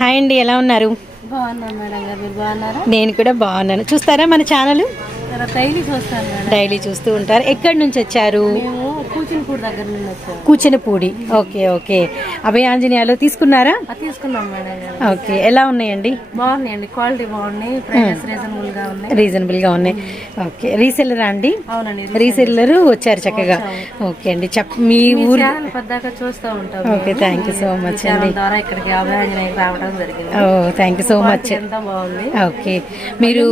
Hi అండి ఎలా ఉన్నారు? నేను కూడా బాగున్నాను. చూస్తారా మన ఛానల్? డైలీ చూస్తాను డైలీ చూస్తూ ఉంటారు. ఎక్కడి నుంచి వచ్చారు? మేము కూచినపూడి ఓకే ఓకే. అభయ ఆంజనేయాలు తీసుకున్నారా తీసుకున్నాం మేడం. ఓకే ఎలా ఉన్నాయండి? బాగున్నాయండి. క్వాలిటీ బాగున్నాయి. రీజనబుల్గా ఉన్నాయి. రీజనబుల్గా ఉన్నాయి. ఓకే రీసెల్లరా అండి? అవునండి రీసెల్లర్. వచ్చారు చక్కగా. ఓకే అండి. చెప్ మీ ఊరు పెద్దాక చూస్తూ ఉంటాం okay thank you so much అండి. ద్వారా ఇక్కడికి అభయాంజనేయకి రావడం జరిగింది. Oh thank you so much. బాగుంది. ఓకే మీరు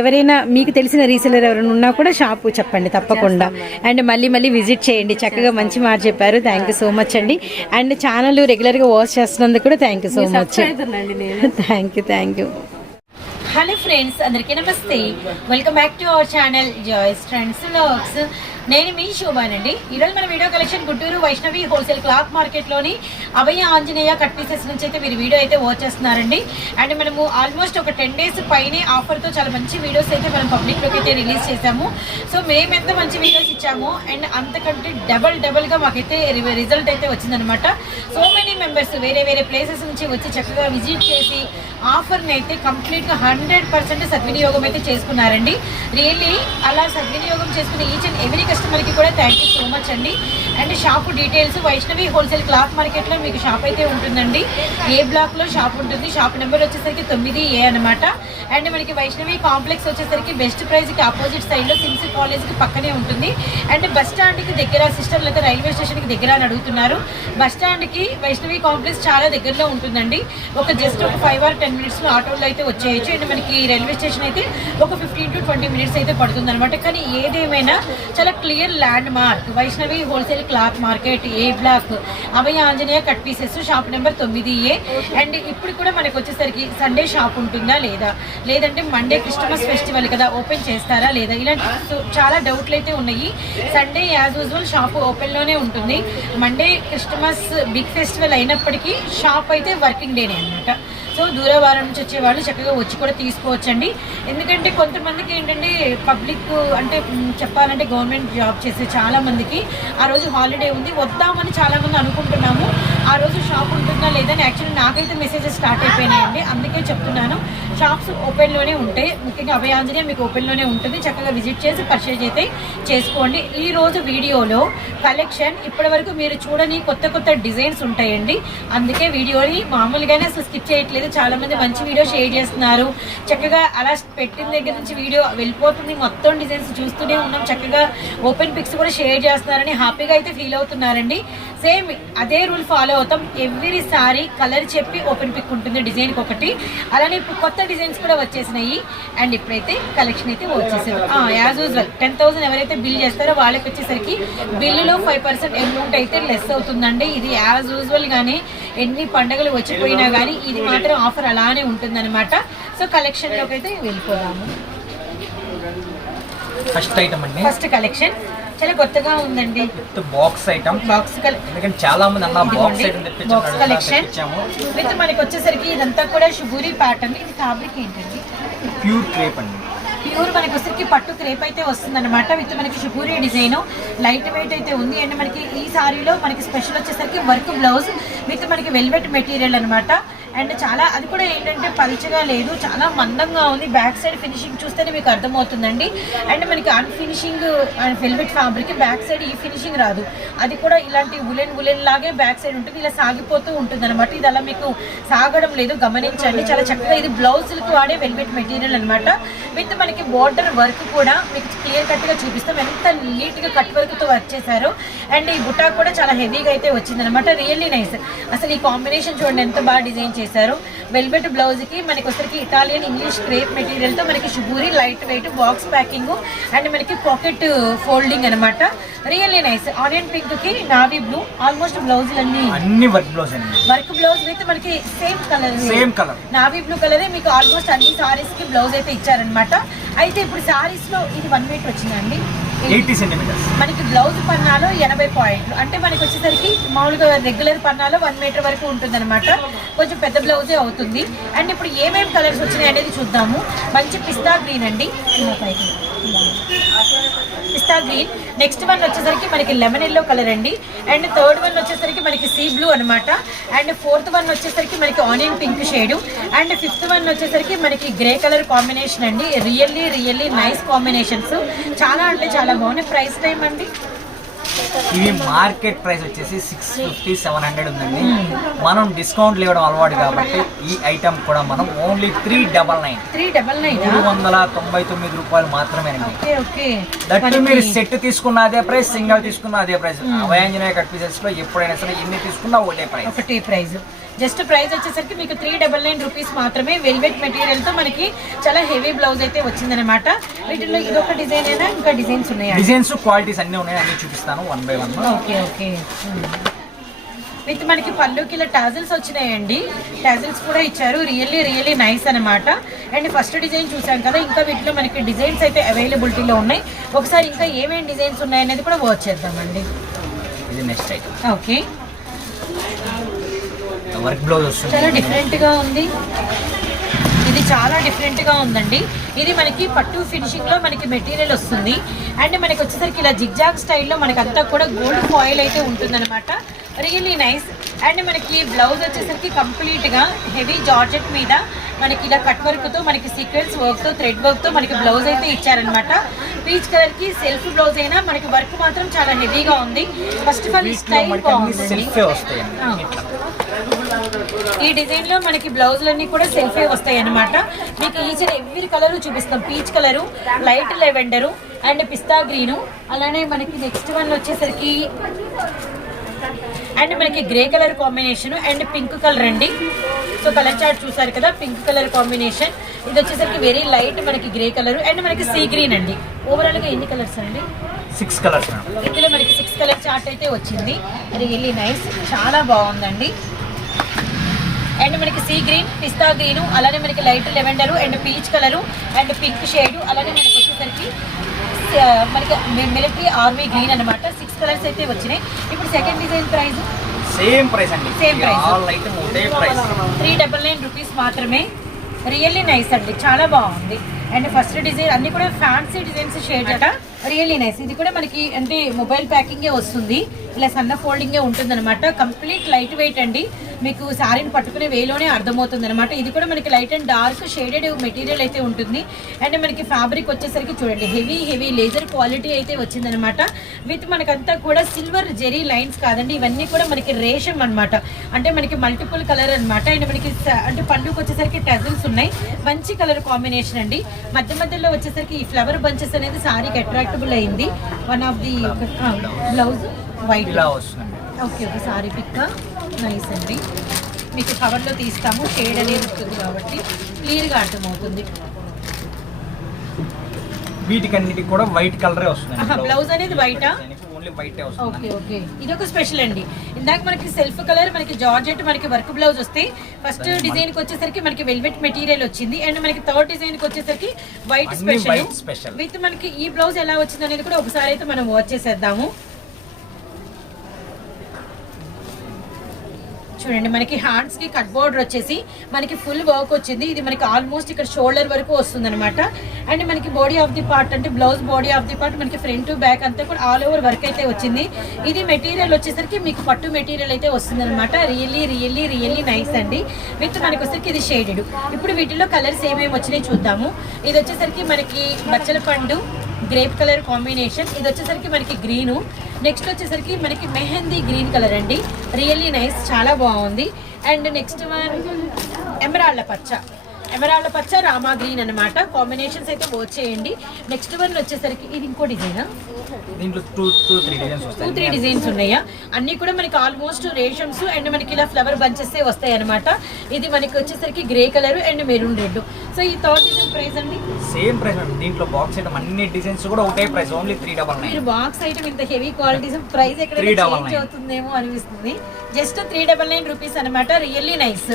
ఎవరైనా మీకు తెలిసిన రీసెలర్ ఎవరైనా ఉన్నా కూడా షాపు చెప్పండి తప్పకుండా. అండ్ మళ్ళీ మళ్ళీ విజిట్ చేయండి. చక్కగా మంచి మాట చెప్పారు. థ్యాంక్ యూ సో మచ్ అండి. అండ్ ఛానల్ రెగ్యులర్గా వాచ్ చేస్తున్నందుకు కూడా thank you so much thank you thank you hello friends అందరికీ నమస్తే. Welcome back to our channel Joy's trends vlogs నేను మీ శోభానండి. ఈరోజు మన video collection Guntur Vaishnavi wholesale cloth మార్కెట్లోని Abhaya Anjaneya cut pieces నుంచి అయితే మీరు వీడియో అయితే వాచ్ చేస్తున్నారండి. అండ్ మనము ఆల్మోస్ట్ ఒక టెన్ డేస్ పైనే ఆఫర్తో చాలా మంచి వీడియోస్ అయితే మనం పబ్లిక్లోకి అయితే రిలీజ్ చేసాము సో మేము ఎంత మంచి వీడియోస్ ఇచ్చామో అండ్ అంతకంటే డబల్ డబల్గా మాకైతే రిజల్ట్ అయితే వచ్చిందనమాట సో మెనీ మెంబర్స్ వేరే వేరే ప్లేసెస్ నుంచి వచ్చి చక్కగా విజిట్ చేసి ఆఫర్ని అయితే కంప్లీట్గా హండ్రెడ్ పర్సెంట్ సద్వినియోగం అయితే చేసుకున్నారండి. రియల్లీ అలా సద్వినియోగం చేసుకునే ఈచ్ అండ్ ఎవరీ కస్టమర్కి కూడా థ్యాంక్ యూ సో మచ్ అండి. And shop details Vaishnavi wholesale cloth మార్కెట్లో మీకు షాప్ అయితే ఉంటుందండి. ఏ బ్లాక్లో షాప్ ఉంటుంది. షాప్ నెంబర్ వచ్చేసరికి తొమ్మిది ఏ అనమాట అండ్ మనకి వైష్ణవి కాంప్లెక్స్ వచ్చేసరికి బెస్ట్ ప్రైజ్కి ఆపోజిట్ సైడ్లో సిమ్స్ కాలేజ్కి పక్కనే ఉంటుంది. అండ్ బస్ స్టాండ్కి దగ్గర సిస్టర్లు అయితే రైల్వే స్టేషన్కి దగ్గర అని అడుగుతున్నారు. బస్ స్టాండ్కి వైష్ణవి కాంప్లెక్స్ చాలా దగ్గరలో ఉంటుందండి. ఒక జస్ట్ ఒక ఫైవ్ ఆర్ టెన్ మినిట్స్లో ఆటోలో అయితే వచ్చేయచ్చు. అండ్ మనకి రైల్వే స్టేషన్ అయితే ఒక ఫిఫ్టీన్ టు ట్వంటీ మినిట్స్ అయితే పడుతుంది అనమాట కానీ ఏదేమైనా చాలా clear landmark. Vaishnavi wholesale cloth market A block Abhaya Anjaneya cut pieces shop number తొమ్మిది ఏ. అండ్ ఇప్పుడు కూడా మనకు వచ్చేసరికి సండే షాప్ ఉంటుందా లేదా? లేదంటే మండే క్రిస్టమస్ ఫెస్టివల్ కదా ఓపెన్ చేస్తారా లేదా? ఇలాంటి సో చాలా డౌట్లు అయితే ఉన్నాయి. సండే యాజ్ యూజువల్ షాప్ ఓపెన్లోనే ఉంటుంది. మండే క్రిస్టమస్ బిగ్ ఫెస్టివల్ అయినప్పటికీ షాప్ అయితే వర్కింగ్ డేనే అనమాట సో దూరవారం నుంచి వచ్చే వాళ్ళు చక్కగా వచ్చి కూడా తీసుకోవచ్చండి. ఎందుకంటే కొంతమందికి ఏంటంటే పబ్లిక్ అంటే చెప్పాలంటే గవర్నమెంట్ జాబ్ చేసే చాలామందికి ఆ రోజు హాలిడే ఉంది. వద్దామని చాలామంది అనుకుంటున్నాము. ఆ రోజు షాప్ ఉంటుందా లేదని యాక్చువల్లీ నాకైతే మెసేజెస్ స్టార్ట్ అయిపోయినాయండి. అందుకే చెప్తున్నాను. షాప్స్ ఓపెన్లోనే ఉంటాయి. ముఖ్యంగా అభయాంజనే మీకు ఓపెన్లోనే ఉంటుంది. చక్కగా విజిట్ చేసి పర్చేజ్ అయితే చేసుకోండి. ఈ రోజు వీడియోలో కలెక్షన్ ఇప్పటి వరకు మీరు చూడని కొత్త కొత్త డిజైన్స్ ఉంటాయండి. అందుకే వీడియోని మామూలుగానే అసలు స్కిప్ చేయట్లేదు. చాలామంది మంచి వీడియో షేర్ చేస్తున్నారు. చక్కగా అలా పెట్టిన దగ్గర నుంచి వీడియో వెళ్ళిపోతుంది. మొత్తం డిజైన్స్ చూస్తూనే ఉన్నాం. చక్కగా ఓపెన్ పిక్స్ కూడా షేర్ చేస్తున్నారని హ్యాపీగా అయితే ఫీల్ అవుతున్నారండి. సేమ్ అదే రూల్ ఫాలో అవుతాం. ఎవ్రీ సారీ కలర్ చెప్పి ఓపెన్ పిక్ ఉంటుంది డిజైన్కి ఒకటి. అలానే ఇప్పుడు కొత్త డిజైన్స్ కూడా వచ్చేసినాయి. అండ్ ఇప్పుడైతే కలెక్షన్ అయితే వచ్చేసింది. యాజ్ యూజువల్ టెన్ థౌసండ్ ఎవరైతే బిల్ చేస్తారో వాళ్ళకి వచ్చేసరికి బిల్లులో ఫైవ్ పర్సెంట్ అమౌంట్ అయితే లెస్ అవుతుందండి. ఇది యాజ్ యూజువల్ గానే ఎన్ని పండుగలు వచ్చిపోయినా కానీ ఇది మాత్రం ఆఫర్ అలానే ఉంటుందన్నమాట. సో కలెక్షన్లోకి అయితే వెళ్ళిపోదాము. ఫస్ట్ ఐటమ్ అండి. ఫస్ట్ కలెక్షన్ చాలా కొత్తగా ఉందండి. బాక్స్ ఐటమ్ బాక్స్ కలెక్షన్ ఎందుకంటే చాలా మంది అన్న box item box collection with మనకి వచ్చేసరికి ఇదంతా కూడా షుగూరి ప్యాటర్న్ ఇది ఫ్యాబ్రిక్ ఏంటండి? ప్యూర్ క్రేప్ అండి. ప్యూర్ మనకి వచ్చరికి పట్టు క్రేప్ అయితే వస్తుంది అనమాట విత్ మనకి షుగూరి డిజైన్. లైట్ వెయిట్ అయితే ఉంది. అండ్ మనకి ఈ సారీలో మనకి స్పెషల్ వచ్చేసరికి వర్క్ బ్లౌజ్ విత్ మనకి వెల్వెట్ మెటీరియల్ అన్నమాట. అండ్ చాలా అది కూడా ఏంటంటే పలుచగా లేదు చాలా మందంగా ఉంది. బ్యాక్ సైడ్ ఫినిషింగ్ చూస్తేనే మీకు అర్థమవుతుందండి. అండ్ మనకి unfinishing and velvet fabric back side ఈ ఫినిషింగ్ రాదు. అది కూడా ఇలాంటి ఉలెన్ ఉలెన్ లాగే బ్యాక్ సైడ్ ఉంటుంది. ఇలా సాగిపోతూ ఉంటుంది అనమాట ఇది అలా మీకు సాగడం లేదు గమనించండి. చాలా చక్కగా ఇది బ్లౌజులకు వాడే వెల్వెట్ మెటీరియల్ అన్నమాట. విత్ మనకి బోర్డర్ వర్క్ కూడా మీకు క్లియర్ కట్గా చూపిస్తాం. ఎంత నీట్గా కట్ వర్క్తో వర్క్ చేశారు. అండ్ ఈ బుటా కూడా చాలా హెవీగా అయితే వచ్చింది అనమాట రియల్లీ నైస్. అసలు ఈ కాంబినేషన్ చూడండి ఎంత బాగా డిజైన్ చేశారు. వెల్వెట్ బ్లౌజ్కి మనకి వచ్చరికి ఇటాలియన్ ఇంగ్లీష్ క్రేప్ మెటీరియల్తో మనకి షుగూరి light weight box packing and మనకి పాకెట్ ఫోల్డింగ్ అనమాట రియల్లీ నైస్ ఆనియన్ పింక్కి నావీ బ్లూ ఆల్మోస్ట్ బ్లౌజులన్నీ అన్ని. Work blouse work blouse with మనకి same colour same colour navy blue కలరే మీకు ఆల్మోస్ట్ అన్ని సారీస్కి బ్లౌజ్ అయితే ఇచ్చారనమాట అయితే ఇప్పుడు సారీస్లో ఇది వన్ మీటర్ వచ్చిందండి ఎయిటీ సెంటీమీటర్స్. మనకి బ్లౌజ్ పన్నాలో ఎనభై పాయింట్లు. అంటే మనకి వచ్చేసరికి మామూలుగా రెగ్యులర్ పన్నాలో వన్ మీటర్ వరకు ఉంటుంది అనమాట కొంచెం పెద్ద బ్లౌజే అవుతుంది. అండ్ ఇప్పుడు ఏమేమి కలర్స్ వచ్చినాయి అనేది చూద్దాము. మంచి పిస్తా గ్రీన్ అండి. పైకి. పిస్తా గ్రీన్. నెక్స్ట్ వన్ వచ్చేసరికి మనకి లెమన్ ఎల్లో కలర్ అండి. అండ్ థర్డ్ వన్ వచ్చేసరికి మనకి సీ బ్లూ అనమాట అండ్ ఫోర్త్ వన్ వచ్చేసరికి మనకి onion pink shade and fifth one వచ్చేసరికి మనకి గ్రే కలర్ కాంబినేషన్ అండి. రియల్లీ రియల్లీ నైస్ కాంబినేషన్స్ చాలా అంటే చాలా బాగున్నాయి. ప్రైస్ టైం అండి. ఇవి మార్కెట్ ప్రైస్ వచ్చేసి సిక్స్ ఫిఫ్టీ సెవెన్ హండ్రెడ్ ఉందండి. మనం డిస్కౌంట్ ఇవ్వడం అలవాటు కాబట్టి ఈ ఐటమ్ కూడా మనం only three double nine. Three double nine? మూడు వందల తొంభై తొమ్మిది రూపాయలు మాత్రమేనండి. దట్టు మీరు సెట్ తీసుకున్న అదే ప్రైస్ సింగల్ తీసుకున్న అదే ప్రైస్. అభయాంజనేయ కట్ పీసెస్లో ఎప్పుడైనా సరే ఎన్ని తీసుకున్నా ఒకటే ప్రైస్. ఒకటి ప్రైస్. జస్ట్ ప్రైస్ వచ్చేసరికి మీకు త్రీ డబల్ నైన్ రూపీస్ మాత్రమే వెల్వెట్ మెటీరియల్తో మనకి చాలా హెవీ బ్లౌజ్ అయితే వచ్చిందనమాట వీటిలో ఇదొక డిజైన్ అయినా ఇంకా డిజైన్స్ ఉన్నాయా? డిజైన్స్ క్వాలిటీస్ అన్ని ఉన్నాయి. అన్ని చూపిస్తాను one by one okay okay with మనకి పళ్ళుకి ఇలా టాజిల్స్ వచ్చినాయండి. టాజిల్స్ కూడా ఇచ్చారు. రియల్లీ రియల్లీ నైస్ అనమాట అండ్ ఫస్ట్ డిజైన్ చూసాం కదా ఇంకా వీటిలో మనకి డిజైన్స్ అయితే అవైలబిలిటీలో ఉన్నాయి. ఒకసారి ఇంకా ఏమేమి డిజైన్స్ ఉన్నాయనేది కూడా వాచ్ చేద్దామండి. ఇది next item okay work blouse చాలా వస్తుంది. డిఫరెంట్గా ఉంది. ఇది చాలా డిఫరెంట్గా ఉందండి. ఇది మనకి పట్టు ఫినిషింగ్లో మనకి మెటీరియల్ వస్తుంది. అండ్ మనకి వచ్చేసరికి ఇలా జిగ్జాగ్ స్టైల్లో మనకి అంతా కూడా గోల్డ్ ఫాయిల్ అయితే ఉంటుందన్నమాట. రియల్లీ నైస్ అండ్ మనకి బ్లౌజ్ వచ్చేసరికి కంప్లీట్గా హెవీ జార్జెట్ మీద మనకి ఇలా కట్ వర్క్తో మనకి సీక్వెన్స్ వర్క్తో థ్రెడ్ వర్క్తో మనకి బ్లౌజ్ అయితే ఇచ్చారనమాట పీచ్ కలర్కి సెల్ఫ్ బ్లౌజ్ అయినా మనకి వర్క్ మాత్రం చాలా హెవీగా ఉంది. First of all style. ఇట్లా ఈ డిజైన్లో మనకి బ్లౌజులన్నీ కూడా సెల్ఫే వస్తాయి అన్నమాట మీకు ఈచ్ అండ్ ఎవ్రీ కలర్ చూపిస్తాం. Peach colour light lavender and pista green అలానే మనకి నెక్స్ట్ వన్ వచ్చేసరికి అండ్ మనకి grey colour combination and pink colour అండి. సో కలర్ చార్ట్ చూసారు కదా పింక్ కలర్ కాంబినేషన్. ఇది వచ్చేసరికి వెరీ లైట్ మనకి గ్రే కలర్ అండ్ మనకి సీ గ్రీన్ అండి. ఓవరాల్గా ఎన్ని కలర్స్ అండి? సిక్స్ కలర్స్ ఇందులో మనకి సిక్స్ కలర్ చార్ట్ అయితే వచ్చింది. రియల్లీ నైస్ చాలా బాగుందండి. అండ్ మనకి సీ గ్రీన్ పిస్తా గ్రీన్ అలానే మనకి light lavender and peach colour and pink shade అలానే మనకి వచ్చేసరికి మనకి మిలిటరీ ఆర్మీ గ్రీన్ అన్నమాట. సిక్స్ కలర్స్ అయితే వచ్చినాయి. ఇప్పుడు second design price same price అండి. ఒకటే price three double nine rupees మాత్రమే. రియల్లీ నైస్ అండి. చాలా బాగుంది. అండ్ ఫస్ట్ డిజైన్ అన్ని కూడా ఫ్యాన్సీ డిజైన్స్ షేడ్ అట? రియల్లీ నైస్ ఇది కూడా మనకి అంటే మొబైల్ ప్యాకింగే వస్తుంది. ఇలా సన్న ఫోల్డింగే ఉంటుంది అనమాట కంప్లీట్ లైట్ వెయిట్ అండి. మీకు శారీని పట్టుకునే వేలోనే అర్థమవుతుంది అనమాట ఇది కూడా మనకి light and dark shaded material అయితే ఉంటుంది. అండ్ మనకి ఫ్యాబ్రిక్ వచ్చేసరికి చూడండి హెవీ హెవీ లేజర్ క్వాలిటీ అయితే వచ్చిందనమాట విత్ మనకంతా కూడా సిల్వర్ జెరీ లైన్స్ కాదండి. ఇవన్నీ కూడా మనకి రేషం అన్నమాట. అంటే మనకి మల్టిపుల్ కలర్ అన్నమాట. అండ్ మనకి అంటే పండుగ వచ్చేసరికి టజిల్స్ ఉన్నాయి. మంచి కలర్ కాంబినేషన్ అండి. మధ్య మధ్యలో వచ్చేసరికి ఈ ఫ్లవర్ బంచెస్ అనేది సారీకి అట్రాక్టబుల్ అయింది. One of the blouse white వస్తుందండి ఓకే ఒక సారీ పిక్క నైస్ అండి. మీకు కవర్లో తీస్తాము. షేడ్ అనేది ఉంటుంది కాబట్టి క్లియర్గా అర్థమవుతుంది. వీటికన్నిటికి కూడా వైట్ కలరే వస్తుందండి బ్లౌజ్ అనేది వైటా ఓన్లీ వైటే ఓకే ఓకే. ఇది ఒక స్పెషల్ అండి. ఇందాక మనకి సెల్ఫ్ కలర్ మనకి జార్జెట్ మనకి వర్క్ బ్లౌజ్ వస్తే ఫస్ట్ డిజైన్కి వచ్చేసరికి మనకి వెల్వెట్ మెటీరియల్ వచ్చింది. అండ్ మనకి థర్డ్ డిజైన్కి వచ్చేసరికి వైట్ స్పెషల్. విత్ మనకి ఈ బ్లౌజ్ ఎలా వచ్చింది అనేది కూడా ఒకసారి అయితే మనం వాచ్ చేసేద్దాము. చూడండి మనకి హ్యాండ్స్కి కట్ బోర్డర్ వచ్చేసి మనకి ఫుల్ వర్క్ వచ్చింది. ఇది మనకి ఆల్మోస్ట్ ఇక్కడ షోల్డర్ వరకు వస్తుంది అనమాట అండ్ మనకి బాడీ ఆఫ్ ది పార్ట్ అంటే blouse body of the part మనకి ఫ్రంట్ బ్యాక్ అంతా కూడా ఆల్ ఓవర్ వర్క్ అయితే వచ్చింది. ఇది మెటీరియల్ వచ్చేసరికి మీకు పట్టు మెటీరియల్ అయితే వస్తుంది అనమాట రియల్లీ రియల్లీ రియల్లీ నైస్ అండి. విత్ మనకి వచ్చేసరికి ఇది షేడెడ్ ఇప్పుడు వీటిలో కలర్స్ ఏమేమి వచ్చినాయి చూద్దాము. ఇది వచ్చేసరికి మనకి బచ్చల పండు గ్రేప్ కలర్ కాంబినేషన్ ఇది వచ్చేసరికి మనకి గ్రీను నెక్స్ట్ వచ్చేసరికి మనకి మెహందీ గ్రీన్ కలర్ అండి. రియల్లీ నైస్ చాలా బాగుంది. అండ్ నెక్స్ట్ వన్ ఎమరాళ్ళ పచ్చ. ఎమరాళ్ళ పచ్చ రామా గ్రీన్ అనమాట కాంబినేషన్స్ అయితే వచ్చేయండి నెక్స్ట్ వన్ వచ్చేసరికి ఇది ఇంకో డిజైనా దీంట్లో two two three designs two three designs ఉన్నాయా? అన్ని కూడా మనకి ఆల్మోస్ట్ రేషమ్స్ అండ్ మనకి ఇలా ఫ్లవర్ బంచెస్ వస్తాయి అనమాట ఇది మనకి వచ్చేసరికి grey colour and maroon red so ఈ థర్డ్ డిజైన్ ప్రైస్ అండి? సేమ్ ప్రైస్ మేడం దీంట్లో బాక్స్ ఐటమ్ అన్ని డిజైన్స్ కూడా ఒకటే price only three double nine మీరు బాక్స్ ఐటమ్ ఇంత హెవీ క్వాలిటీస్ ప్రైస్ ఎక్కడ 399. చేంజ్ అవుతుందేమో అనిపిస్తుంది. Just three double nine rupees అనమాట రియల్లీ నైస్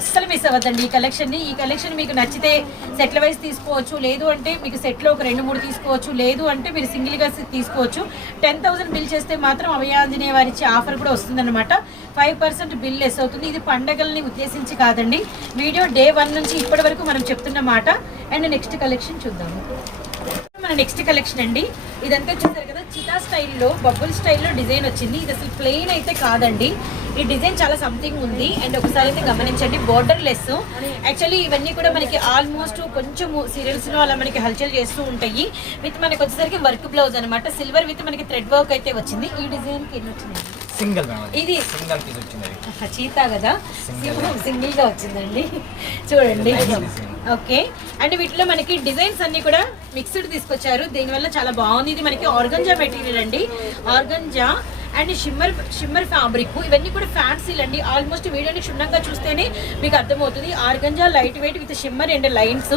అస్సలు మిస్ అవ్వద్దండి. ఈ కలెక్షన్ని ఈ కలెక్షన్ మీకు నచ్చితే సెట్ల వైజ్ తీసుకోవచ్చు. లేదు అంటే మీకు సెట్లో ఒక రెండు మూడు తీసుకోవచ్చు. లేదు అంటే మీరు సింగిల్గా తీసుకోవచ్చు. టెన్ థౌసండ్ బిల్ చేస్తే మాత్రం అభయాంజనేయ వారి ఇచ్చే ఆఫర్ కూడా వస్తుందన్నమాట. ఫైవ్ పర్సెంట్ బిల్ లెస్ అవుతుంది. ఇది పండగల్ని ఉద్దేశించి కాదండి. వీడియో డే వన్ నుంచి ఇప్పటి వరకు మనం చెప్తున్న మాట. అండ్ నెక్స్ట్ కలెక్షన్ చూద్దాము. మన నెక్స్ట్ కలెక్షన్ అండి. ఇదంతా చూసారు కదా చితా స్టైల్లో బబుల్ స్టైల్లో డిజైన్ వచ్చింది. ఇది అసలు ప్లెయిన్ అయితే కాదండి. ఈ డిజైన్ చాలా సంథింగ్ ఉంది. అండ్ ఒకసారి అయితే గమనించండి బోర్డర్ లెస్ యాక్చువల్లీ ఇవన్నీ కూడా మనకి ఆల్మోస్ట్ కొంచెం సీరియల్స్లో అలా మనకి హల్చల్ చేస్తూ ఉంటాయి. విత్ మనకి వచ్చేసరికి వర్క్ బ్లౌజ్ అనమాట సిల్వర్ విత్ మనకి థ్రెడ్ వర్క్ అయితే వచ్చింది. ఈ డిజైన్కి ఎన్ని వచ్చినాయి? సింగిల్ ఇది. సింగిల్ పీస్ వచ్చింది చీతా కదా. సింగిల్. గా వచ్చిందండి. చూడండి. ఓకే. అండ్ వీటిలో మనకి డిజైన్స్ అన్ని కూడా మిక్స్డ్ తీసుకొచ్చారు. దీనివల్ల చాలా బాగుంది. ఇది మనకి ఆర్గంజా మెటీరియల్ అండి. Organza and shimmer shimmer fabric. ఇవన్నీ కూడా ఫ్యాన్సీలు అండి ఆల్మోస్ట్ వీడియోని క్షుణ్ణంగా చూస్తేనే మీకు అర్థమవుతుంది. Organza light weight with shimmer and lines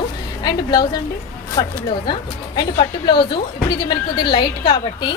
and blouse అండి? పట్టు బ్లౌజా? అండ్ పట్టు బ్లౌజు ఇప్పుడు ఇది మనకి కొద్దిగా లైట్ కాబట్టి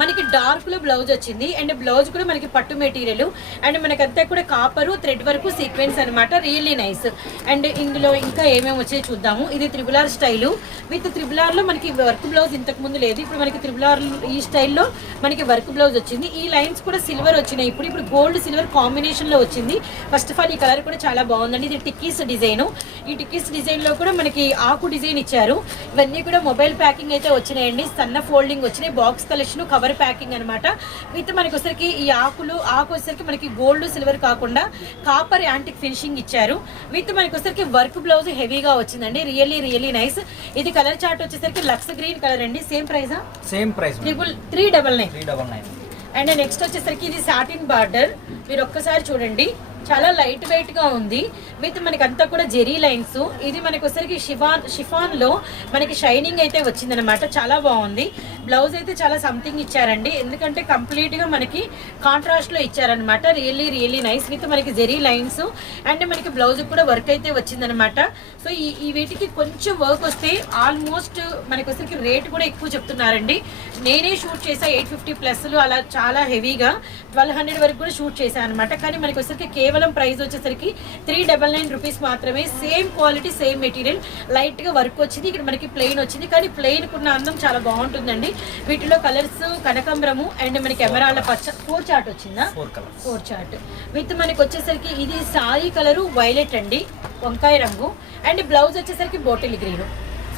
మనకి డార్క్లో బ్లౌజ్ వచ్చింది. అండ్ బ్లౌజ్ కూడా మనకి పట్టు మెటీరియల్ అండ్ మనకంతా కూడా కాపరు థ్రెడ్ వరకు సీక్వెన్స్ అనమాట రియల్లీ నైస్ అండ్ ఇందులో ఇంకా ఏమేమి వచ్చాయి చూద్దాము. ఇది త్రిబులార్ స్టైలు. విత్ త్రిబులార్లో మనకి వర్క్ బ్లౌజ్ ఇంతకు ముందు లేదు. ఇప్పుడు మనకి త్రిబులార్ ఈ స్టైల్లో మనకి వర్క్ బ్లౌజ్ వచ్చింది. ఈ లైన్స్ కూడా సిల్వర్ వచ్చినాయి. ఇప్పుడు ఇప్పుడు గోల్డ్ సిల్వర్ కాంబినేషన్లో వచ్చింది. ఫస్ట్ ఆఫ్ ఆల్ ఈ కలర్ కూడా చాలా బాగుందండి. ఇది టిక్కీస్ డిజైన్ ఈ టిక్కీస్ డిజైన్లో కూడా మనకి ఆకు డిజైన్ ఇచ్చారు. ఇవన్నీ కూడా మొబైల్ ప్యాకింగ్ అయితే వచ్చినాయండి. సన్న ఫోల్డింగ్ వచ్చినాయి. బాక్స్ కలెక్షన్ కవర్ ప్యాకింగ్ అన్నమాట. విత్ మనకి వచ్చరికి ఈ ఆకులు ఆకు వచ్చేసరికి మనకి గోల్డ్ సిల్వర్ కాకుండా కాపర్ యాంటిక్ ఫినిషింగ్ ఇచ్చారు. విత్ మనకి వచ్చరికి వర్క్ బ్లౌజ్ హెవీగా వచ్చిందండి. Really really nice. ఇది కలర్ చార్ట్ వచ్చేసరికి లక్స్ గ్రీన్ కలర్ అండి. Same ప్రైజా same price triple three double nine three double nine and next వచ్చేసరికి ఇది సాటిన్ బార్డర్. మీరు ఒక్కసారి చూడండి. చాలా లైట్ వెయిట్గా ఉంది. విత్ మనకి అంతా కూడా జెరీ లైన్స్. ఇది మనకి వచ్చరికి షిఫాన్ షిఫాన్లో మనకి షైనింగ్ అయితే వచ్చిందనమాట చాలా బాగుంది. బ్లౌజ్ అయితే చాలా సంథింగ్ ఇచ్చారండి. ఎందుకంటే కంప్లీట్గా మనకి కాంట్రాస్ట్లో ఇచ్చారనమాట రియల్లీ రియల్లీ నైస్ విత్ మనకి జెరీ లైన్స్. అండ్ మనకి బ్లౌజ్ కూడా వర్క్ అయితే వచ్చిందనమాట సో ఈ ఈ వీటికి కొంచెం వర్క్ వస్తే ఆల్మోస్ట్ మనకి వచ్చరికి రేట్ కూడా ఎక్కువ చెప్తున్నారండి. నేనే షూట్ చేసా ఎయిట్ ఫిఫ్టీ ప్లస్లు. అలా చాలా హెవీగా ట్వెల్వ్ హండ్రెడ్ వరకు కూడా షూట్ చేశాను అనమాట కానీ మనకి వచ్చరికి కేవలం ప్రైస్ వచ్చేసరికి త్రీ డబల్ నైన్ రూపీస్ మాత్రమే. సేమ్ క్వాలిటీ సేమ్ మెటీరియల్ లైట్గా వర్క్ వచ్చింది. ఇక్కడ మనకి ప్లెయిన్ వచ్చింది. కానీ ప్లెయిన్ కున్న అందం చాలా బాగుంటుందండి. వీటిలో కలర్స్ కనకంబరము అండ్ మనకి ఎమరాళ్ళ పచ్చ ఫోర్ చార్ట్ వచ్చిందా? ఫోర్ చార్ట్ విత్ మనకి వచ్చేసరికి ఇది సాయి కలరు వైలెట్ అండి. వంకాయ రంగు. అండ్ బ్లౌజ్ వచ్చేసరికి బాటిల్ గ్రీన్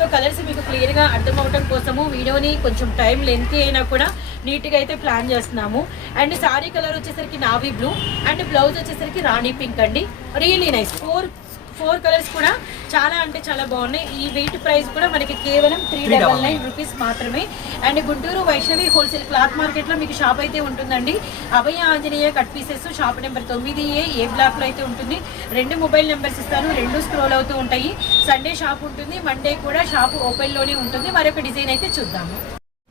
సో కలర్స్ మీకు క్లియర్గా అర్థం అవటం కోసము వీడియోని కొంచెం టైం లెంత్ అయినా కూడా నీట్గా అయితే ప్లాన్ చేస్తున్నాము. అండ్ సారీ కలర్ వచ్చేసరికి నావీ బ్లూ అండ్ బ్లౌజ్ వచ్చేసరికి రాణి పింక్ అండి. Really nice four four colours కూడా చాలా అంటే చాలా బాగున్నాయి. ఈ వెయిట్ ప్రైస్ కూడా మనకి కేవలం త్రీ డబల్ నైన్ రూపీస్ మాత్రమే. And Guntur Vaishnavi wholesale cloth మార్కెట్లో మీకు షాప్ అయితే ఉంటుందండి. Abhaya Anjaneya cut pieces shop number తొమ్మిది ఏ ఏ బ్లాక్లో అయితే ఉంటుంది. రెండు మొబైల్ నెంబర్స్ ఇస్తాను రెండు స్క్రోల్ అవుతూ ఉంటాయి. సండే షాప్ ఉంటుంది మండే కూడా షాప్ ఓపెన్లోనే ఉంటుంది. మరొక డిజైన్ అయితే చూద్దాము.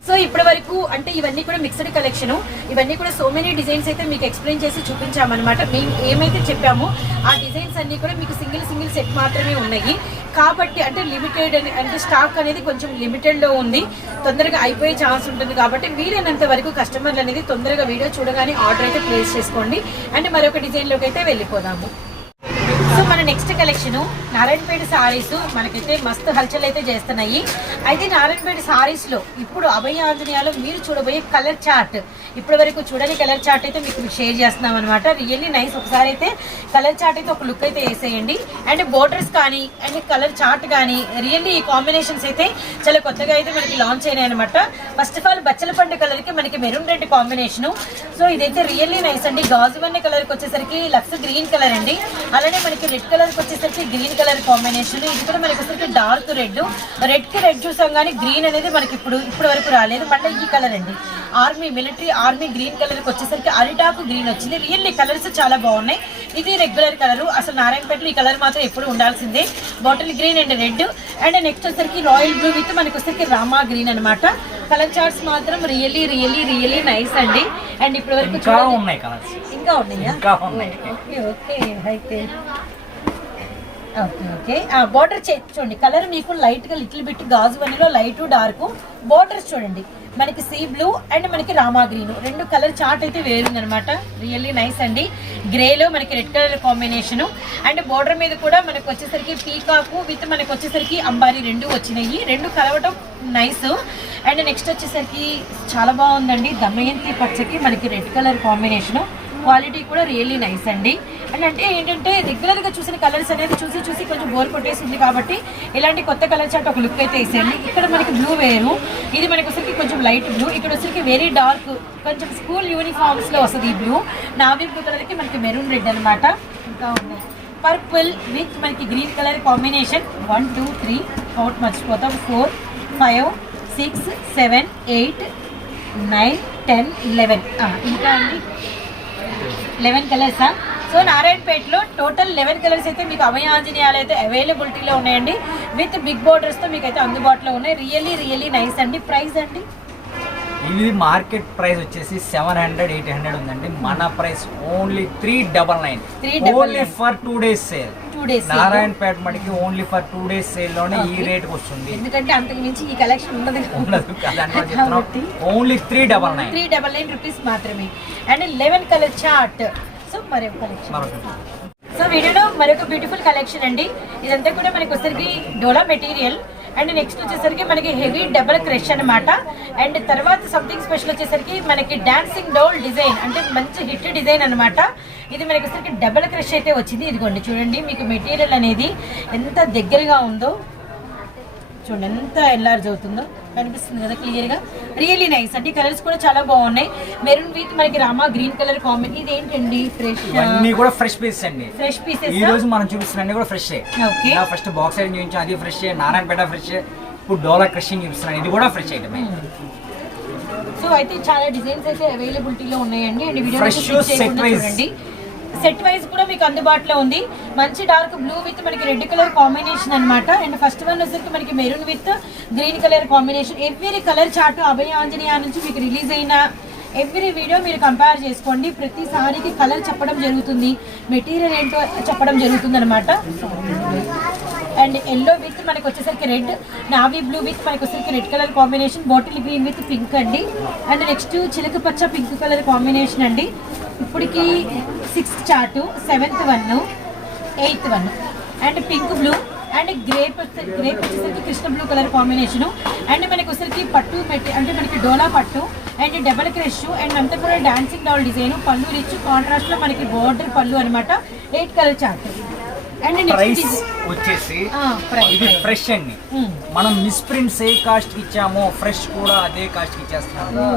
సో ఇప్పటి వరకు అంటే ఇవన్నీ కూడా మిక్స్డ్ కలెక్షన్ ఇవన్నీ కూడా సో మెనీ డిజైన్స్ అయితే మీకు ఎక్స్ప్లెయిన్ చేసి చూపించామన్నమాట. మేము ఏమైతే చెప్పామో ఆ డిజైన్స్ అన్ని కూడా మీకు సింగిల్ సింగిల్ సెట్ మాత్రమే ఉన్నాయి. కాబట్టి అంటే లిమిటెడ్ అంటే స్టాక్ అనేది కొంచెం లిమిటెడ్లో ఉంది. తొందరగా అయిపోయే ఛాన్స్ ఉంటుంది కాబట్టి వీలైనంత వరకు కస్టమర్లు అనేది తొందరగా వీడియో చూడగానే ఆర్డర్ అయితే ప్లేస్ చేసుకోండి. అండ్ మరొక డిజైన్లోకి అయితే వెళ్ళిపోదాము. మన నెక్స్ట్ కలెక్షన్ నారాయణపేట సారీస్ మనకైతే మస్తు హల్చల్ అయితే చేస్తున్నాయి. అయితే నారాయణపేట సారీస్లో ఇప్పుడు అభయ ఆంజనేయాలో మీరు చూడబోయే కలర్ చార్ట్ ఇప్పటి వరకు చూడని కలర్ చార్ట్ అయితే మీకు షేర్ చేస్తున్నాం అనమాట రియల్లీ నైస్ ఒకసారి అయితే కలర్ చార్ట్ అయితే ఒక లుక్ అయితే వేసేయండి. అండ్ బోర్డర్స్ కానీ అండ్ కలర్ చార్ట్ కానీ రియల్లీ ఈ కాంబినేషన్స్ అయితే చాలా కొత్తగా అయితే మనకి లాంచ్ అయినాయి అనమాట ఫస్ట్ ఆఫ్ ఆల్ బచ్చల పండు కలర్కి మనకి మెరూన్ రెడ్ కాంబినేషన్ సో ఇదైతే రియల్లీ నైస్ అండి. గాజు వన్నె కలర్కి వచ్చేసరికి లక్స్ గ్రీన్ కలర్ అండి. అలానే మనకి రెడ్ కలర్ వచ్చేసరికి గ్రీన్ కలర్ కాంబినేషన్. ఇది కూడా మనకి వచ్చేసరికి డార్క్ రెడ్. రెడ్కి రెడ్ చూసాం కానీ గ్రీన్ అనేది మనకి ఇప్పుడు ఇప్పుడు వరకు రాలేదు. మళ్ళీ ఈ కలర్ అండి. ఆర్మీ మిలిటరీ ఆర్మీ గ్రీన్ కలర్కి వచ్చేసరికి అరిటాకు గ్రీన్ వచ్చింది. రియల్లీ కలర్స్ చాలా బాగున్నాయి. ఇది రెగ్యులర్ కలర్ అసలు నారాయణపేటలో ఈ కలర్ మాత్రం ఎప్పుడు ఉండాల్సిందే. Bottle green and red and next వచ్చేసరికి రాయల్ బ్లూ విత్ మనకి వచ్చేసరికి రామా గ్రీన్ అన్నమాట. కలర్ చార్ట్స్ మాత్రం రియల్లీ రియల్లీ రియల్లీ నైస్ అండి. అండ్ ఇప్పటి వరకు ఇంకా ఉన్నాయి. ఓకే ఓకే అయితే ఓకే ఓకే. బార్డర్ చూడండి కలర్ మీకు లైట్గా లిటిల్ బిట్ గాజు వనిలో లైట్ డార్క్ బార్డర్స్ చూడండి. మనకి సీ బ్లూ అండ్ మనకి రామా గ్రీన్ రెండు కలర్ చార్ట్ అయితే వేరుందనమాట రియల్లీ నైస్ అండి. గ్రేలో మనకి red colour combination and border మీద కూడా మనకు వచ్చేసరికి పీకాకు విత్ మనకు వచ్చేసరికి అంబారీ రెండు వచ్చినాయి. రెండు కలవటం నైస్ అండ్ నెక్స్ట్ వచ్చేసరికి చాలా బాగుందండి. దమయంతి పచ్చకి మనకి రెడ్ కలర్ కాంబినేషన్ క్వాలిటీ కూడా రియల్లీ నైస్ అండి. అండ్ అంటే ఏంటంటే రెగ్యులర్గా చూసిన కలర్స్ అనేది చూసి చూసి కొంచెం బోర్ కొట్టేసింది కాబట్టి ఇలాంటి కొత్త కలర్ చాట్ ఒక లుక్ అయితే వేసేయండి ఇక్కడ మనకి బ్లూ వేరు ఇది మనకి వచ్చరికి కొంచెం లైట్ బ్లూ. ఇక్కడ వచ్చరికి వెరీ డార్క్ కొంచెం స్కూల్ యూనిఫామ్స్లో వస్తుంది ఈ బ్లూ. నావీ బ్లూ కలర్కి మనకి మెరూన్ రెడ్ అన్నమాట. ఇంకా ఉన్నాయి. పర్పుల్ విత్ మనకి green colour combination. One two three out మర్చిపోతాం. Four five six seven eight nine ten eleven ఇంకా అండి లెవెన్ కలర్సా సో నారాయణపేటలో టోటల్ లెవెన్ కలర్స్ అయితే మీకు అభయ ఆంజనేయాలు అయితే అవైలబిలిటీలో ఉన్నాయండి. విత్ బిగ్ బోర్డర్స్తో మీకు అయితే అందుబాటులో ఉన్నాయి. రియల్లీ రియల్లీ నైస్ అండి. ప్రైస్ అండి? ఇది మార్కెట్ ప్రైస్ వచ్చేసి సెవెన్ హండ్రెడ్ ఎయిట్ హండ్రెడ్ ఉందండి. మన price only three double nine. 399. Only for two days sale. Two days Narayanpet మడికి ఓన్లీ ఫర్ టూ డేస్ సేల్లోనే ఈ. రేట్ వస్తుంది. ఎందుకంటే అంతకు మించి ఈ కలెక్షన్ ఉండదు only three double nine. Three double nine rupees మాత్రమే. And eleven colour chart. So మరి కలెక్షన్ సో వీడియోలో మరొక బ్యూటిఫుల్ కలెక్షన్ అండి. ఇదంతా కూడా మనకి వచ్చేసరికి డోలా మెటీరియల్. అండ్ నెక్స్ట్ వచ్చేసరికి మనకి హెవీ డబల్ క్రష్ అన్నమాట. అండ్ తర్వాత సంథింగ్ స్పెషల్ వచ్చేసరికి మనకి డాన్సింగ్ డోల్ డిజైన్ అంటే మంచి హిట్ డిజైన్ అన్నమాట. ఇది మనకి వచ్చేసరికి డబల్ క్రష్ అయితే వచ్చింది. ఇదిగోండి చూడండి మీకు మెటీరియల్ అనేది ఎంత దగ్గరగా ఉందో. చూడండి ఎంత ఎన్లార్జ్ అవుతుందో కనిపిస్తుంది కదా క్లియర్గా. రియల్లీ నైస్ అంటే కలర్స్ కూడా చాలా బాగున్నాయి. మెరూన్ విత్ మనకి రామా గ్రీన్ కలర్ కాంబినేషన్ ఇది ఏంటండి ఫ్రెష్ ఇవన్నీ కూడా ఫ్రెష్ పీసెస్ అండి. ఫ్రెష్ పీసెస్ ఈ రోజు మనం చూపిస్తున్న కూడా fresh Okay. First box item చూపించాం అది ఫ్రెష్ నారాయణపేట ఫ్రెష్ ఇప్పుడు డోలా క్రషింగ్ చూపిస్తున్నాను ఇది కూడా ఫ్రెష్ ఐటమ్ సో అయితే చాలా డిజైన్స్ అయితే అవైలబిలిటీలో ఉన్నాయండి. And video. చూడండి. సెట్ వైజ్ కూడా మీకు అందుబాటులో ఉంది. మంచి డార్క్ బ్లూ విత్ మనకి రెడ్ కలర్ కాంబినేషన్ అనమాట అండ్ ఫస్ట్ వన్ వచ్చేసరికి మనకి maroon with green colour combination every colour chart Abhaya Anjaneya నుంచి మీకు రిలీజ్ అయిన ఎవ్రీ వీడియో మీరు కంపేర్ చేసుకోండి. ప్రతి సారీకి కలర్ చెప్పడం జరుగుతుంది. మెటీరియల్ ఏంటో చెప్పడం జరుగుతుంది అనమాట అండ్ ఎల్లో విత్ మనకి వచ్చేసరికి రెడ్ నావీ బ్లూ విత్ మనకి వచ్చేసరికి red colour combination bottle green with pink అండి. అండ్ నెక్స్ట్ చిలక పచ్చ పింక్ కలర్ కాంబినేషన్ అండి. ఇప్పటికి sixth chart seventh one eighth one. And pink blue and grape grape వచ్చేసరికి Krishna blue colour combination. And మనకి వచ్చేసరికి పట్టు మెట్టి అంటే మనకి డోలా పట్టు అండ్ డబల్ క్రష్ అండ్ అంతా కూడా డాన్సింగ్ డౌల్ డిజైన్. పళ్ళు రిచ్ కాంట్రాస్ట్లో మనకి బోర్డర్ పళ్ళు అనమాట eight colour chart. And price వచ్చేసి ఇది ఫ్రెష్ అండి. మనం మిస్ప్రింట్స్ ఏ కాస్ట్కి ఇచ్చామో ఫ్రెష్ కూడా అదే కాస్ట్కి ఇచ్చేస్తున్నాము.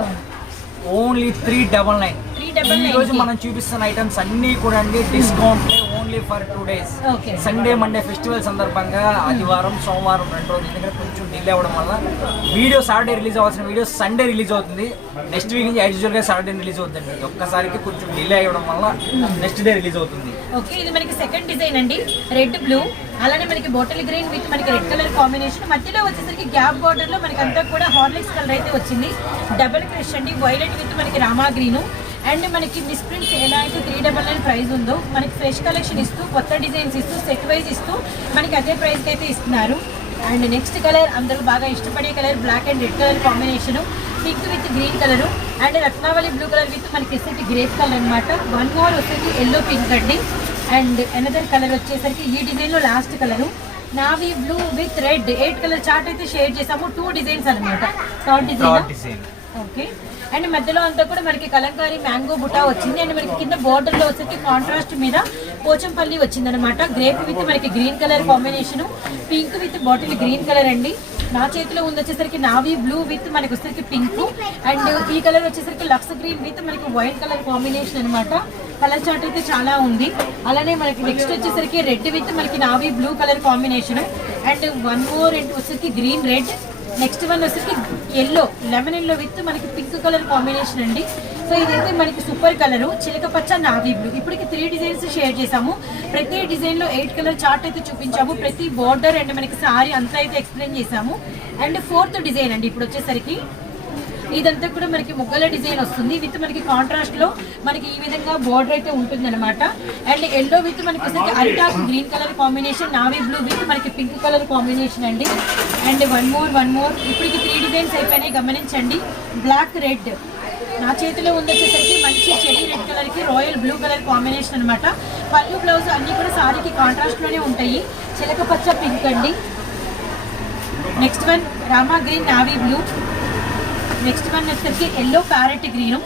ఓన్లీ త్రీ డబల్ నైన్ 399 ఈ రోజు మనం చూపిస్తున్న ఐటమ్స్ అన్ని కూడా అండి. Discount only for two days. Sunday Monday festival సందర్భంగా ఆదివారం సోమవారం రెండు రోజులు ఎందుకంటే కొంచెం డిలే అవ్వడం వల్ల వీడియో సాటర్డే రిలీజ్ అవ్వాల్సిన వీడియో సండే రిలీజ్ అవుతుంది. నెక్స్ట్ వీక్ నుంచి యాజ్గా సాటర్డే రిలీజ్ అవుతుంది ఒక్కసారికి కొంచెం డిలే అవ్వడం వల్ల నెక్స్ట్ డే రిలీజ్ అవుతుంది. ఓకే ఇది మనకి సెకండ్ డిజైన్ అండి. రెడ్ బ్లూ అలానే మనకి బాటిల్ గ్రీన్ విత్ మనకి రెడ్ కలర్ కాంబినేషన్ మధ్యలో వచ్చేసరికి గ్యాప్ బార్డర్లో మనకి అంతా కూడా హార్లిక్స్ కలర్ అయితే వచ్చింది. డబుల్ క్రష్ అండి. వైలెట్ విత్ మనకి రామా గ్రీన్ అండ్ మనకి మిస్ప్రింట్స్ ఎలా అయితే త్రీ డబల్ నైన్ ప్రైస్ ఉందో మనకి ఫ్రెష్ కలెక్షన్ ఇస్తూ కొత్త డిజైన్స్ ఇస్తూ సెట్ వైజ్ ఇస్తూ మనకి అదే ప్రైస్కి అయితే ఇస్తున్నారు. అండ్ నెక్స్ట్ కలర్ అందరూ బాగా ఇష్టపడే colour black and red colour combination pink with green colour and Ratnavali blue colour with మనకి వచ్చేసి గ్రేప్ కలర్ అన్నమాట. వన్ మోర్ వచ్చేసి ఎల్లో పింక్ అండి. అండ్ అనదర్ కలర్ వచ్చేసరికి ఈ డిజైన్లో last colour navy blue with red eight colour chart అయితే share చేసాము. టూ డిజైన్స్ అనమాట థర్డ్ డిజైన్ ఓకే అండ్ మధ్యలో అంతా కూడా మనకి కలంకారీ మ్యాంగో బుటా వచ్చింది. అండ్ మనకి కింద బోర్డర్లో వచ్చేసి కాంట్రాస్ట్ మీద పోచంపల్లి వచ్చింది అనమాట గ్రేప్ విత్ మనకి green colour combination pink with bottle green colour అండి. నా చేతిలో ఉంది వచ్చేసరికి నావీ బ్లూ విత్ మనకి వచ్చేసరికి పింక్ అండ్ ఈ కలర్ వచ్చేసరికి లక్స్ గ్రీన్ విత్ మనకి వైట్ కలర్ కాంబినేషన్ అనమాట కలర్ చార్ట్ అయితే చాలా ఉంది. అలానే మనకి నెక్స్ట్ వచ్చేసరికి రెడ్ విత్ మనకి navy blue colour combination and one more and వచ్చేసరికి గ్రీన్ రెడ్ నెక్స్ట్ వన్ వచ్చేసి ఎల్లో లెమన్ ఎల్లో విత్ మనకి పింక్ కలర్ కాంబినేషన్ అండి. సో ఇదైతే మనకి సూపర్ కలర్ చిలక పచ్చ నావీ బ్లూ ఇప్పటికి త్రీ డిజైన్స్ షేర్ చేసాము ప్రతి డిజైన్లో ఎయిట్ కలర్ చార్ట్ అయితే చూపించాము. ప్రతి బార్డర్ అండ్ మనకి సారీ అంతా అయితే ఎక్స్ప్లెయిన్ చేసాము అండ్ ఫోర్త్ డిజైన్ అండి ఇప్పుడు వచ్చేసరికి ఇదంతా కూడా మనకి ముగ్గల డిజైన్ వస్తుంది. విత్ మనకి కాంట్రాస్ట్లో మనకి ఈ విధంగా బోర్డర్ అయితే ఉంటుంది అనమాట అండ్ ఎల్లో విత్ మనకి వచ్చేసరికి అరిటాక్ green colour combination navy blue with మనకి పింక్ కలర్ కాంబినేషన్ అండి. And one more one more ఇప్పటికి త్రీ డిజైన్స్ అయిపోయినాయి. గమనించండి. బ్లాక్ రెడ్ నా చేతిలో ఉంది వచ్చేసరికి మంచి చెరీ రెడ్ కలర్కి రాయల్ బ్లూ కలర్ కాంబినేషన్ అనమాట పళ్ళు బ్లౌజ్ అన్ని కూడా సారీకి కాంట్రాస్ట్లోనే ఉంటాయి. చిలక పచ్చ పింక్ అండి. Next one Rama green navy blue next one వచ్చేసరికి yellow parrot green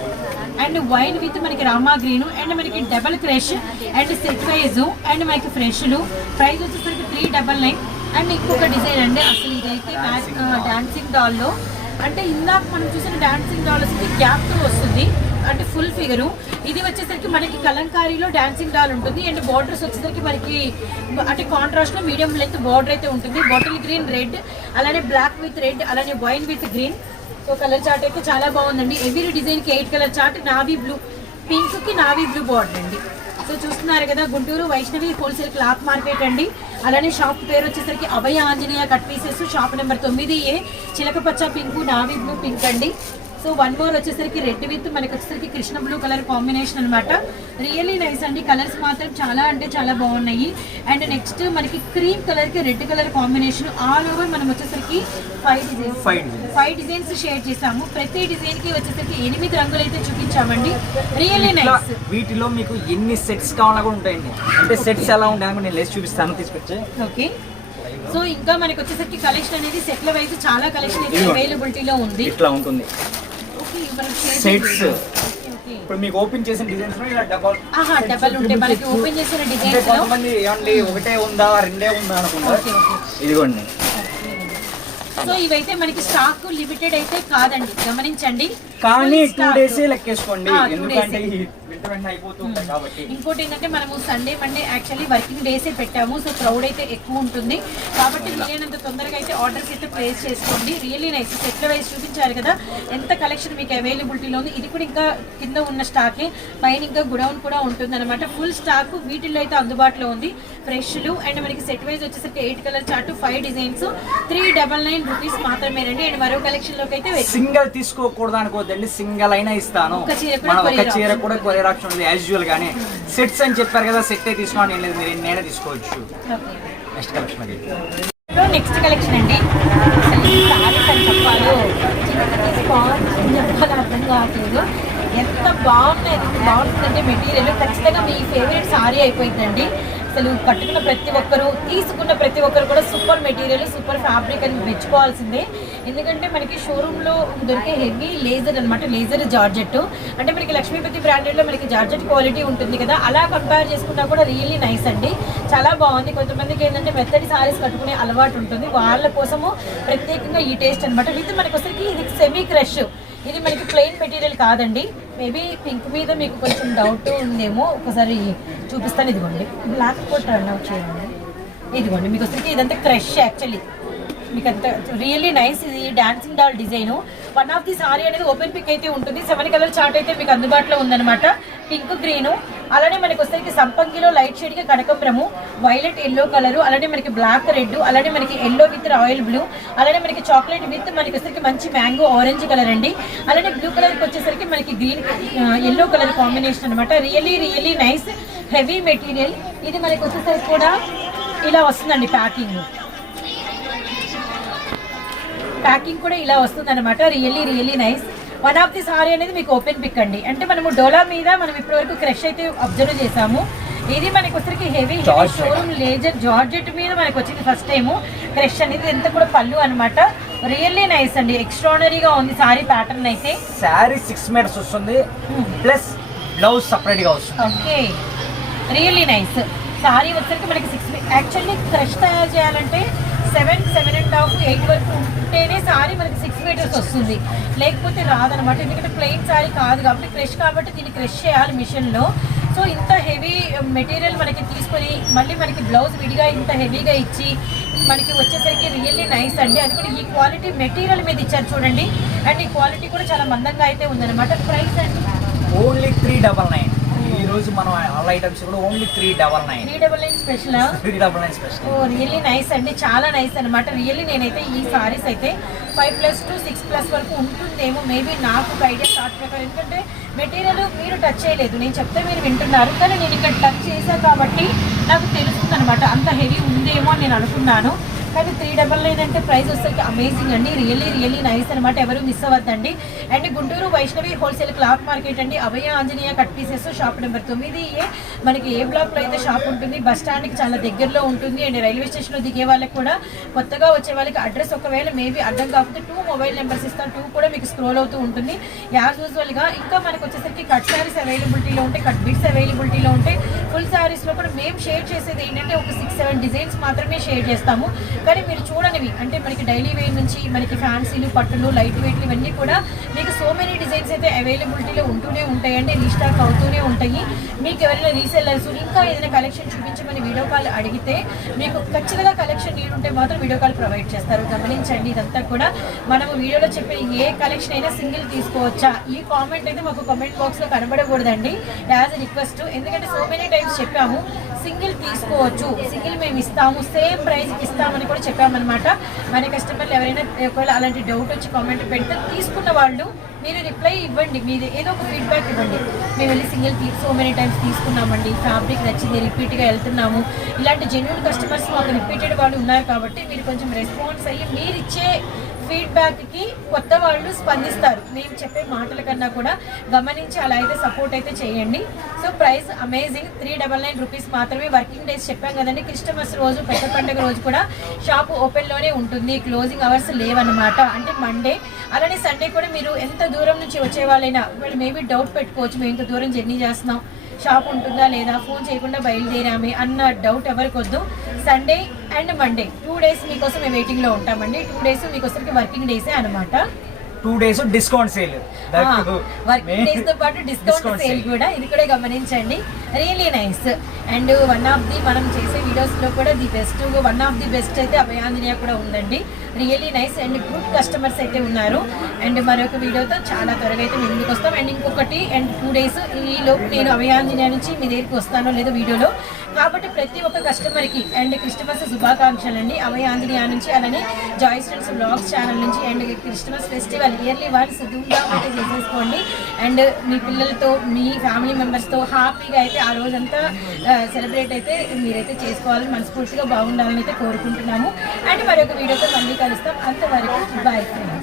and wine with మనకి రామా గ్రీన్ అండ్ మనకి double crush and set wise and మనకి ఫ్రెష్లు ప్రైస్ వచ్చేసరికి త్రీ డబల్ నైన్ అండ్ ఇంకొక డిజైన్ అండి. అసలు ఇదైతే డాన్సింగ్ డాల్లో అంటే ఇందాక మనం చూసిన డాన్సింగ్ డాల్ వచ్చేసి గ్యాప్తో వస్తుంది. అంటే ఫుల్ ఫిగరు ఇది వచ్చేసరికి మనకి కలంకారీలో డాన్సింగ్ డాల్ ఉంటుంది. అండ్ బార్డర్స్ వచ్చేసరికి మనకి అంటే కాంట్రాస్ట్లో మీడియం లెంత్ బార్డర్ అయితే ఉంటుంది. బాటిల్ గ్రీన్ రెడ్ అలానే బ్లాక్ విత్ రెడ్ అలానే wine with green colour chart అయితే చాలా బాగుందండి. ఎవ్రీ డిజైన్కి eight colour chart navy blue పింక్కి నావీ బ్లూ బార్డర్ అండి. సో చూస్తున్నారు కదా Guntur Vaishnavi wholesale cloth market అండి. అలానే షాప్ పేరు వచ్చేసరికి Abhaya Anjaneya cut pieces shop number తొమ్మిది ఏ చిలకపచ్చ పింక్ నావీ బ్లూ పింక్ అండి. సో వన్ మోర్ వచ్చేసరికి రెడ్ విత్ మనకి వచ్చేసరికి కృష్ణ బ్లూ కలర్ కాంబినేషన్ అన్నమాట. రియల్లీ నైస్ అండి. కలర్స్ మాత్రం చాలా అంటే చాలా బాగున్నాయి. అండ్ నెక్స్ట్ మనకి క్రీమ్ కలర్కి red colour combination all over మనం వచ్చేసరికి five designs five design five designs share చేసాము ప్రతి డిజైన్కి వచ్చేసరికి ఎనిమిది రంగులు అయితే చూపించామండి. Really nice. వీటిలో మీకు ఎన్ని సెట్స్ కావాలన్నా కూడా ఉంటాయండి. అంటే సెట్స్ ఎలా ఉంటాయి అని నేను లేచి చూపిస్తాను తీసుకొచ్చి. ఓకే. సో ఇంకా మనకి వచ్చేసరికి కలెక్షన్ అనేది సెట్ల వైజ్ చాలా కలెక్షన్ అయితే అవైలబిలిటీలో ఉంది. ఇట్లా ఉంటుంది. ఓకే. ఇప్పుడు మీకు ఓపెన్ చేసిన డిజైన్స్ ఇలా డబల్ డబల్ ఉంటాయి మనకి ఓపెన్ చేసిన డిజైన్స్లో కొంతమంది ఏమండి ఒకటే ఉందా రెండే ఉందా అనుకుంటారు ఇదిగోండి. సో ఇవైతే మనకి స్టాక్ లిమిటెడ్ అయితే కాదండి గమనించండి. కానీ టూ. డేస్ లెక్కేసుకోండి. ఆ, two ఎందుకంటే days. ఈ వెంట వెంటనే అయిపోతూ ఉంటాయి కాబట్టి. ఇంకోటి ఏంటంటే మనము సండే మండే యాక్చువల్లీ వర్కింగ్ డేసే పెట్టాము. సో క్రౌడ్ అయితే ఎక్కువ ఉంటుంది. కాబట్టి వీలైనంత తొందరగా అయితే ఆర్డర్స్ అయితే ప్లేస్ చేసుకోండి. రియల్లీ నైస్ సెట్ల వైజ్ చూపించారు కదా. ఎంత కలెక్షన్ మీకు అవైలబిలిటీలో ఉంది. ఇది కూడా ఇంకా కింద ఉన్న స్టాకే పైన ఇంకా గుడౌన్ కూడా ఉంటుంది అనమాట ఫుల్ స్టాక్ వీటిల్లో అయితే అందుబాటులో ఉంది. ఫ్రెష్లు అండ్ మనకి సెట్ వైజ్ వచ్చేసరికి eight colour chart five designs three double nine rupees మాత్రమేనండి. అండ్ మరో కలెక్షన్లోకి అయితే వెళ్ళి సింగిల్ తీసుకోకూడదు అనుకోవద్దండి సింగిల్ అయినా ఇస్తాను. మన ఒక చీర కూడా కొరియర్ ఆప్షన్ ఉంది యాజ్ యూజువల్ గానే. సెట్స్ అని చెప్పారు కదా సెట్ తీసుకోండి ఏం లేదు మీరు నేనే తీసుకోవచ్చు. నెక్స్ట్ కలెక్షన్ అది. నెక్స్ట్ కలెక్షన్ అండి. అర్థం కావట్లేదు. ఎంత బాగున్నాయి ఎంత బాగుంటుందంటే మెటీరియల్. ఖచ్చితంగా మీ ఫేవరెట్ సారీ అయిపోయిందండి అసలు కట్టుకున్న ప్రతి ఒక్కరు తీసుకున్న ప్రతి ఒక్కరు కూడా సూపర్ మెటీరియల్ సూపర్ ఫ్యాబ్రిక్ అని మెచ్చుకోవాల్సిందే. ఎందుకంటే మనకి షోరూంలో దొరికే హెవీ లేజర్ అనమాట లేజర్ జార్జెట్. అంటే మనకి లక్ష్మీపతి బ్రాండెడ్లో మనకి జార్జెట్ క్వాలిటీ ఉంటుంది కదా అలా కంపేర్ చేసుకున్నా కూడా రియల్లీ నైస్ అండి. చాలా బాగుంది. కొంతమందికి ఏంటంటే మెత్తడి సారీస్ కట్టుకునే అలవాటు ఉంటుంది. వాళ్ళ కోసము ప్రత్యేకంగా ఈ టేస్ట్ అనమాట విత్ మనకి ఇది సెమీ క్రష్ ఇది మనకి ప్లెయిన్ మెటీరియల్ కాదండి. మేబీ పింక్ మీద మీకు కొంచెం డౌట్ ఉందేమో ఒకసారి చూపిస్తాను. ఇదిగోండి. బ్లాక్ కూడా రన్ అవుట్ చేయండి. ఇదిగోండి మీకు వచ్చరికి ఇదంతా క్రష్ యాక్చువల్లీ మీకు అంత రియల్లీ నైస్ ఇది dancing doll design one of the sari అనేది ఓపెన్ పిక్ అయితే ఉంటుంది. సెవెన్ కలర్ చార్ట్ అయితే మీకు అందుబాటులో ఉందన్నమాట. పింక్ గ్రీన్ అలానే మనకి వస్తే సంపంగిలో లైట్ షేడ్కి కనకంబరము. వైలెట్ ఎల్లో కలర్ అలానే మనకి బ్లాక్ రెడ్ అలానే మనకి ఎల్లో విత్ రాయల్ బ్లూ అలానే మనకి చాక్లెట్ విత్ మనకి వచ్చేసరికి మంచి మ్యాంగో ఆరెంజ్ కలర్ అండి. అలానే బ్లూ కలర్కి వచ్చేసరికి మనకి గ్రీన్ ఎల్లో కలర్ కాంబినేషన్ అనమాట really really nice heavy material ఇది మనకి వచ్చేసరికి కూడా ఇలా వస్తుందండి ప్యాకింగ్ ప్యాకింగ్ కూడా ఇలా వస్తుంది అనమాట really really nice one of the sari అనేది మీకు ఓపెన్ పిక్ అండి. అంటే మనము డోలా మీద మనం ఇప్పటివరకు క్రష్ అయితే అబ్జర్వ్ చేసాము ఇది మనకి వచ్చరికి heavy heavy. Showroom laser georgette మీద మనకి వచ్చింది ఫస్ట్ టైము క్రష్ అనేది ఎంత కూడా పళ్ళు అనమాట రియల్లీ నైస్ అండి. ఎక్స్ట్రానరీగా ఉంది సారీ ప్యాటర్న్ అయితే. శారీ సిక్స్ మీటర్స్ వస్తుంది. ప్లస్ బ్లౌజ్ సపరేట్గా వస్తుంది. ఓకే రియల్లీ నైస్ సారీ వచ్చరికి మనకి సిక్స్ యాక్చువల్లీ క్రష్ తయారు చేయాలంటే seven seven and half eight వరకు ఉంటేనే సారీ మనకి సిక్స్ మీటర్స్ వస్తుంది. లేకపోతే రాదనమాట ఎందుకంటే ప్లెయిన్ సారీ కాదు కాబట్టి క్రష్ కాబట్టి దీన్ని క్రష్ చేయాలి మిషన్లో సో ఇంత హెవీ మెటీరియల్ మనకి తీసుకొని మళ్ళీ మనకి బ్లౌజ్ విడిగా ఇంత హెవీగా ఇచ్చి మనకి వచ్చేసరికి రియల్లీ నైస్ అండి. అది కూడా ఈ క్వాలిటీ మెటీరియల్ మీద ఇచ్చారు చూడండి. అండ్ ఈ క్వాలిటీ కూడా చాలా మందంగా అయితే ఉందన్నమాట. ప్రైస్ అండి ఓన్లీ త్రీ డబల్ నైన్ ఈ రోజు మనం ఆల్ ఐటమ్స్ కూడా only three double nine three double nine special three double nine special oh really nice అండి. చాలా నైస్ అనమాట రియల్లీ నేనైతే ఈ సారీస్ అయితే five plus to six plus వరకు ఉంటుందేమో. మేబీ నాకు ఐడియా షార్ట్ ప్రకారం. ఎందుకంటే మెటీరియల్ మీరు టచ్ చేయలేదు. నేను చెప్తే మీరు వింటున్నారు. కానీ నేను ఇక్కడ టచ్ చేశాను కాబట్టి నాకు తెలుస్తుంది అనమాట అంత హెవీ ఉందేమో అని నేను అనుకున్నాను. కానీ త్రీ డబల్ నైన్ అంటే ప్రైస్ వచ్చేసరికి అమేజింగ్ అండి. రియల్లీ రియల్లీ నైస్ అనమాట ఎవరు మిస్ అవ్వద్దండి. And Guntur Vaishnavi wholesale cloth market అండి. Abhaya Anjaneya cut pieces shop number తొమ్మిది ఏ. మనకి ఏ బ్లాక్లో అయితే షాప్ ఉంటుంది బస్ స్టాండ్కి చాలా దగ్గరలో ఉంటుంది. అండ్ రైల్వే స్టేషన్లో దిగే వాళ్ళకి కూడా కొత్తగా వచ్చే వాళ్ళకి అడ్రస్ ఒకవేళ మేబీ అర్థం కాకపోతే టూ మొబైల్ నెంబర్స్ ఇస్తాను. టూ కూడా మీకు స్క్రోల్ అవుతూ ఉంటుంది. యాజ్ యూజువల్గా ఇంకా మనకు వచ్చేసరికి కట్ శారీస్ అవైలబిలిటీలో ఉంటాయి కట్ బిట్స్ అవైలబిలిటీలో ఉంటాయి. ఫుల్ శారీస్లో కూడా మేము షేర్ చేసేది ఏంటంటే ఒక సిక్స్ సెవెన్ డిజైన్స్ మాత్రమే షేర్ చేస్తాము. కానీ మీరు చూడనివి. అంటే మనకి డైలీ వేర్ నుంచి మనకి ఫ్యాన్సీలు పట్టులు లైట్ వెయిట్లు ఇవన్నీ కూడా మీకు సో మెనీ డిజైన్స్ అయితే అవైలబిలిటీలో ఉంటూనే ఉంటాయండి. రీస్టాక్ అవుతూనే ఉంటాయి. మీకు ఎవరైనా రీసెల్లర్స్ ఇంకా ఏదైనా కలెక్షన్ చూపించమని వీడియో కాల్ అడిగితే మీకు ఖచ్చితంగా కలెక్షన్ నీడ్ ఉంటే మాత్రం వీడియో కాల్ ప్రొవైడ్ చేస్తారు. గమనించండి ఇదంతా కూడా. మనము వీడియోలో చెప్పే ఏ కలెక్షన్ అయినా సింగిల్ తీసుకోవచ్చా? ఈ కామెంట్ అయితే మాకు కామెంట్ బాక్స్లో కనబడకూడదండి. యాజ్ రిక్వెస్ట్ ఎందుకంటే సో మెనీ టైమ్స్ చెప్పాము. సింగిల్ తీసుకోవచ్చు. సింగిల్ మేము ఇస్తాము సేమ్ ప్రైస్కి ఇస్తామని కూడా చెప్పామన్నమాట. మన కస్టమర్లు ఎవరైనా ఒకవేళ అలాంటి డౌట్ వచ్చి కామెంట్ పెడితే తీసుకున్న వాళ్ళు మీరు రిప్లై ఇవ్వండి. మీరు ఏదో ఒక ఫీడ్బ్యాక్ ఇవ్వండి. మేము వెళ్ళి సింగిల్ సో మెనీ టైమ్స్ తీసుకున్నామండి. ఫ్యాబ్రిక్ నచ్చింది రిపీట్గా వెళ్తున్నాము. ఇలాంటి జెన్యున్ కస్టమర్స్ మాకు రిపీటెడ్ వాళ్ళు ఉన్నారు కాబట్టి మీరు కొంచెం రెస్పాన్స్ అయ్యి మీరు ఇచ్చే ఫీడ్బ్యాక్కి కొత్త వాళ్ళు స్పందిస్తారు. నేను చెప్పే మాటల కన్నా కూడా గమనించి అలా అయితే సపోర్ట్ అయితే చేయండి. So price amazing three double nine rupees మాత్రమే వర్కింగ్ డేస్ చెప్పాం కదండి. క్రిస్టమస్ రోజు పెద్ద పండుగ రోజు కూడా షాప్ ఓపెన్లోనే ఉంటుంది. క్లోజింగ్ అవర్స్ లేవన్నమాట. అంటే మండే అలానే సండే కూడా మీరు ఎంత దూరం నుంచి వచ్చే వాళ్ళైనా వాళ్ళు మేబీ డౌట్ పెట్టుకోవచ్చు. మేము ఇంత దూరం జర్నీ చేస్తున్నాం. షాప్ ఉంటుందా లేదా? ఫోన్ చేయకుండా బయలుదేరామే అన్న డౌట్ ఎవరికి వద్దు Sunday and Monday two days మీకోసం మేము వెయిటింగ్లో ఉంటామండి. టూ డేస్ మీకోసం వర్కింగ్ డేసే అనమాట two days discount sale working డేస్తో పాటు డిస్కౌంట్ సేల్ కూడా. ఇది కూడా గమనించండి. Really nice and one of the మనం చేసే వీడియోస్లో కూడా the best one of the best అయితే అభయాంజనేయ కూడా ఉందండి. Really nice and good customers అయితే ఉన్నారు. అండ్ మరొక వీడియోతో చాలా త్వరగా అయితే మేము ముందుకు వస్తాం. అండ్ ఇంకొకటి అండ్ టూ డేస్ ఈ లోపు నేను అభయాంజనేయ నుంచి మీ దగ్గరికి వస్తానో లేదో వీడియోలో. కాబట్టి ప్రతి ఒక్క కస్టమర్కి అండ్ క్రిస్టమస్ శుభాకాంక్షలు అండి అభయ ఆంజనేయ నుంచి అలానే జాయ్ స్టూడెంట్స్ బ్లాగ్స్ ఛానల్ నుంచి and Christmas festival yearly once Dhoom Dham అయితే చేసేసుకోండి. అండ్ మీ పిల్లలతో మీ ఫ్యామిలీ మెంబర్స్తో హ్యాపీగా అయితే ఆ రోజంతా సెలబ్రేట్ అయితే మీరైతే చేసుకోవాలని మనస్ఫూర్తిగా బాగుండాలని అయితే కోరుకుంటున్నాము. అండ్ మరొక వీడియోతో మళ్ళీ Alles dann andere, weil ich weiß nicht.